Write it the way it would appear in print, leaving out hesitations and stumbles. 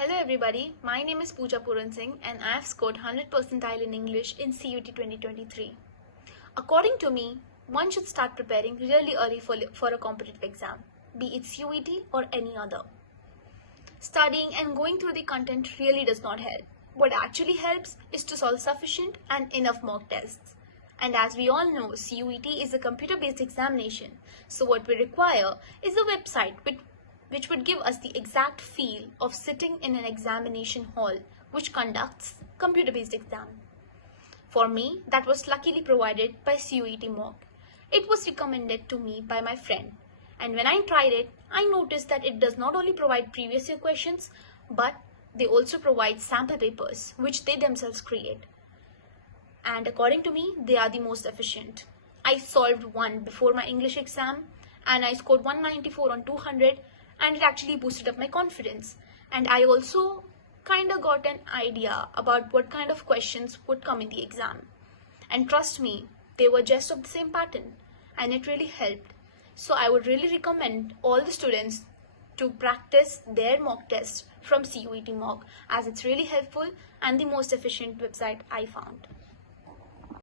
Hello everybody, my name is Pooja Puran Singh and I have scored 100 percentile in English in CUET 2023. According to me, one should start preparing really early for a competitive exam, be it CUET or any other. Studying and going through the content really does not help. What actually helps is to solve sufficient and enough mock tests. And as we all know, CUET is a computer-based examination, so what we require is a website which would give us the exact feel of sitting in an examination hall which conducts computer-based exam. For me, that was luckily provided by CUET Mock. It was recommended to me by my friend, and when I tried it, I noticed that it does not only provide previous year questions, but they also provide sample papers which they themselves create. And according to me, they are the most efficient. I solved one before my English exam and I scored 194 on 200, and it actually boosted up my confidence. And I also kind of got an idea about what kind of questions would come in the exam. And trust me, they were just of the same pattern and it really helped. So I would really recommend all the students to practice their mock test from CUET Mock, as it's really helpful and the most efficient website I found.